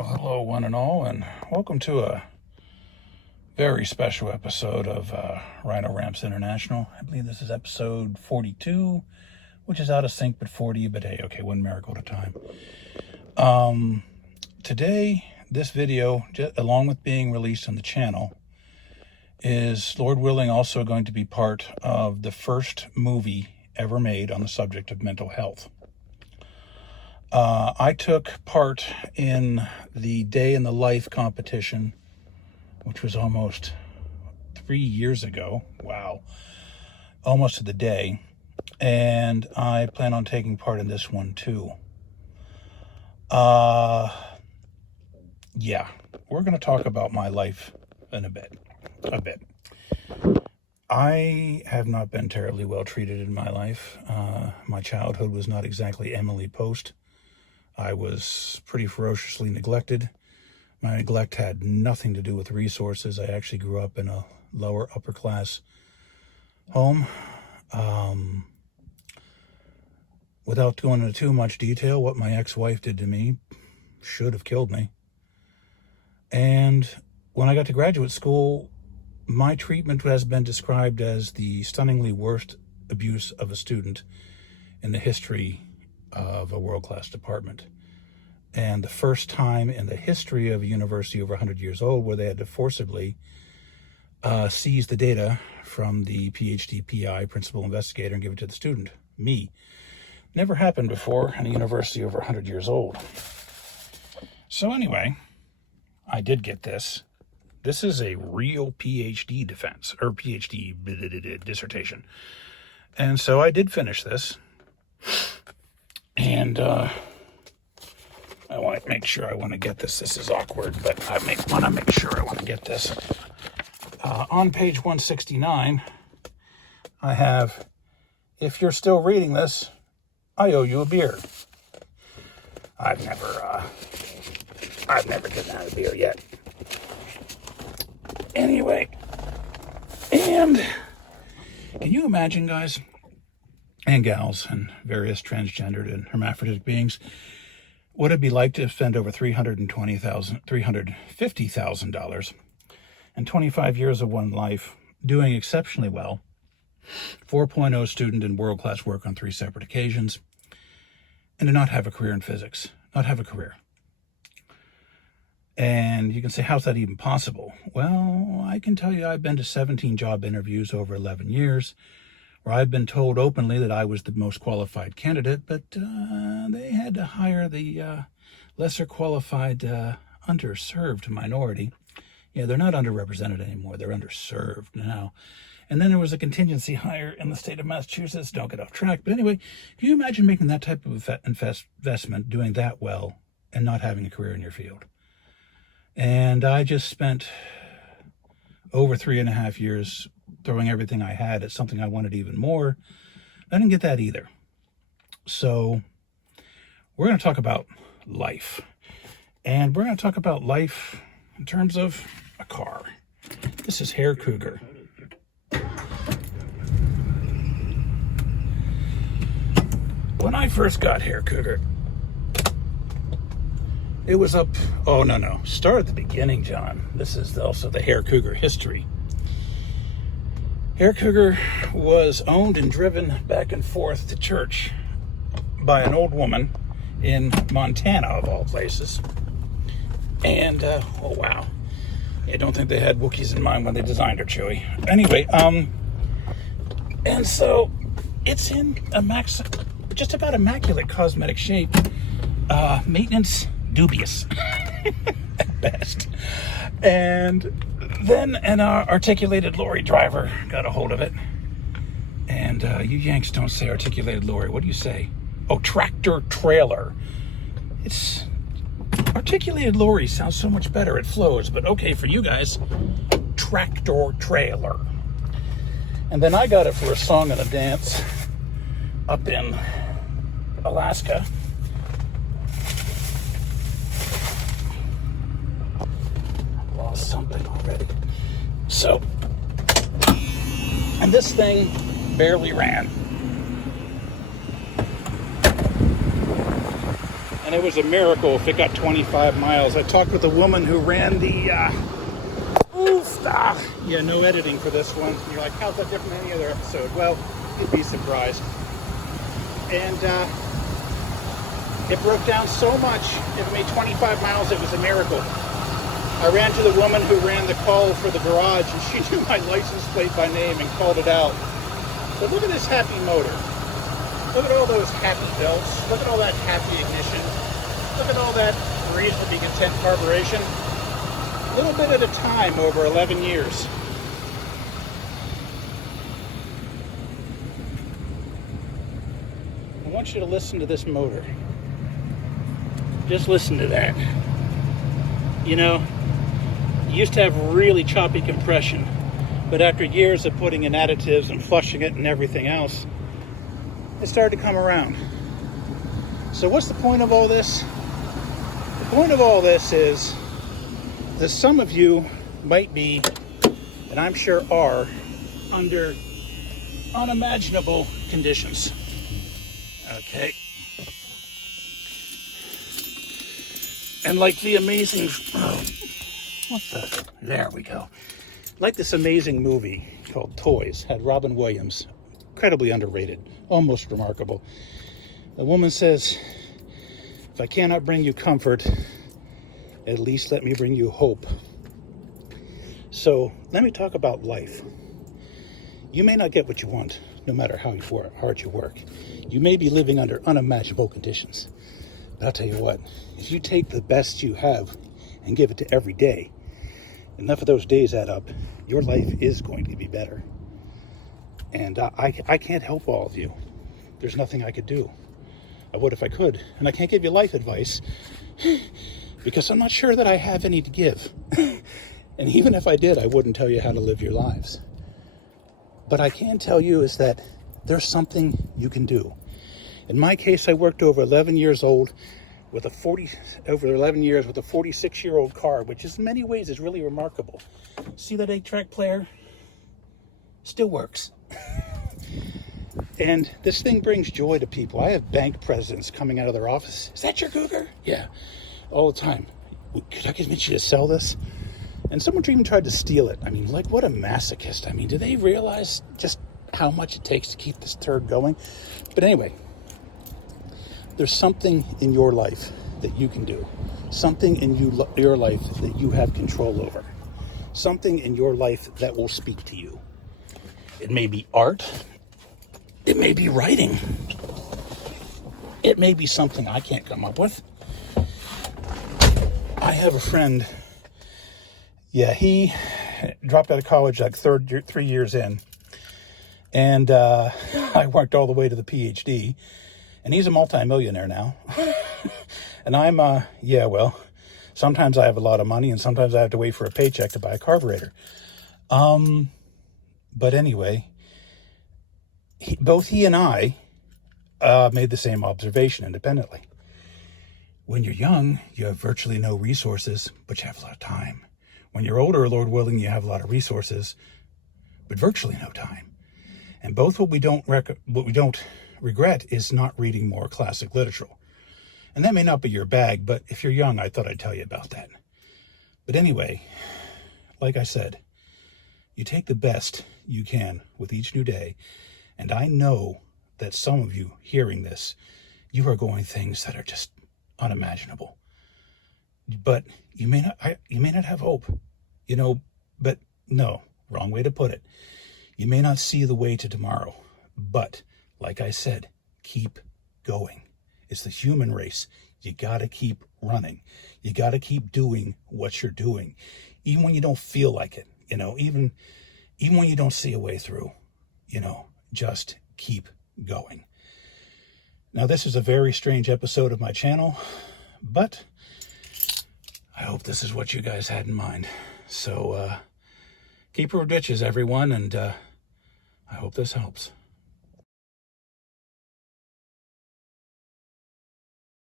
Well, hello one and all, and welcome to a very special episode of Rhino Ramps International. I believe this is episode 42, which is out of sync but 40, but hey, okay, one miracle at a time. Today, this video, along with being released on the channel, is, Lord willing, also going to be part of the first movie ever made on the subject of mental health. I took part in the Day in the Life competition, which was almost 3 years ago. Wow. Almost to the day. And I plan on taking part in this one too. Yeah, we're going to talk about my life in a bit. I have not been terribly well treated in my life. My childhood was not exactly Emily Post. I was pretty ferociously neglected. My neglect had nothing to do with resources. I actually grew up in a lower upper class home. Without going into too much detail, what my ex-wife did to me should have killed me. And when I got to graduate school, my treatment has been described as the stunningly worst abuse of a student in the history of a world-class department. And the first time in the history of a university over 100 years old where they had to forcibly seize the data from the PhD PI, principal investigator, and give it to the student. Me. Never happened before in a university over 100 years old. So anyway, I did get this. This is a real PhD defense, or PhD dissertation. And so I did finish this. And I want to make sure I want to get this. This is awkward, but I want to make sure I want to get this. On page 169, I have, if you're still reading this, I owe you a beer. I've never given out a beer yet. Anyway, and can you imagine, guys and gals and various transgendered and hermaphroditic beings, what it'd be like to spend over $350,000 and 25 years of one life doing exceptionally well, 4.0 student in world-class work on 3 separate occasions, and to not have a career in physics, not have a career. And you can say, how's that even possible? Well, I can tell you I've been to 17 job interviews over 11 years, where I've been told openly that I was the most qualified candidate, but they had to hire the lesser qualified, underserved minority. Yeah, they're not underrepresented anymore. They're underserved now. And then there was a contingency hire in the state of Massachusetts. Don't get off track. But anyway, can you imagine making that type of investment, doing that well, and not having a career in your field? And I just spent over 3.5 years throwing everything I had at something I wanted even more. I didn't get that either. So we're going to talk about life. And we're going to talk about life in terms of a car. This is Herr Cougar. When I first got Herr Cougar, it was up, start at the beginning, John. This is also the Herr Cougar history. Herr Cougar was owned and driven back and forth to church by an old woman in Montana, of all places. And, oh wow. I don't think they had Wookiees in mind when they designed her, Chewie. Anyway, and so it's in just about immaculate cosmetic shape. Maintenance dubious at best. And then an articulated lorry driver got a hold of it. And you Yanks don't say articulated lorry. What do you say? Oh, tractor trailer. It's articulated lorry sounds so much better. It flows. But okay, for you guys, tractor trailer. And then I got it for a song and a dance up in Alaska. Lost something already. So, and this thing barely ran. and it was a miracle if it got 25 miles. I talked with a woman who ran the, yeah, no editing for this one. You're like, how's that different than any other episode? Well, you'd be surprised. And it broke down so much, if it made 25 miles, it was a miracle. I ran to the woman who ran the call for the garage, and she knew my license plate by name and called it out. But look at this happy motor. Look at all those happy belts. Look at all that happy ignition. Look at all that reasonably content carburation. A little bit at a time over 11 years. I want you to listen to this motor. Just listen to that. You know, it used to have really choppy compression, but after years of putting in additives and flushing it and everything else, it started to come around. So what's the point of all this? The point of all this is that some of you might be, and I'm sure are, under unimaginable conditions. Okay. And like the amazing, there we go. Like this amazing movie called Toys, had Robin Williams, incredibly underrated, almost remarkable. The woman says, if I cannot bring you comfort, at least let me bring you hope. So let me talk about life. You may not get what you want, no matter how hard you work. You may be living under unimaginable conditions. But I'll tell you what, if you take the best you have and give it to every day, enough of those days add up, your life is going to be better. And I can't help all of you. There's nothing I could do. I would if I could. And I can't give you life advice because I'm not sure that I have any to give. And even if I did, I wouldn't tell you how to live your lives. But I can tell you is that there's something you can do. In my case, I worked over 11 years old with a 46-year-old car, which in many ways is really remarkable. See that 8-track player? Still works. And this thing brings joy to people. I have bank presidents coming out of their office. Is that your Cougar? Yeah, all the time. Could I convince you to sell this? And someone even tried to steal it. I mean, like, what a masochist. I mean, do they realize just how much it takes to keep this turd going? But anyway, there's something in your life that you can do. Something in your life that you have control over. Something in your life that will speak to you. It may be art. It may be writing. It may be something I can't come up with. I have a friend. Yeah, he dropped out of college like 3 years in. And I worked all the way to the PhD. And he's a multimillionaire now. And I'm, sometimes I have a lot of money and sometimes I have to wait for a paycheck to buy a carburetor. But anyway, both he and I made the same observation independently. When you're young, you have virtually no resources, but you have a lot of time. When you're older, Lord willing, you have a lot of resources, but virtually no time. And both what we don't regret is not reading more classic literature. And that may not be your bag, but if you're young, I thought I'd tell you about that. But anyway, like I said, you take the best you can with each new day. And I know that some of you hearing this, you are going things that are just unimaginable. But you may not have hope, but no, wrong way to put it. You may not see the way to tomorrow, but like I said, keep going. It's the human race. You got to keep running. You got to keep doing what you're doing, even when you don't feel like it, even when you don't see a way through, just keep going. Now, this is a very strange episode of my channel, but I hope this is what you guys had in mind. So keep your ditches, everyone, and I hope this helps.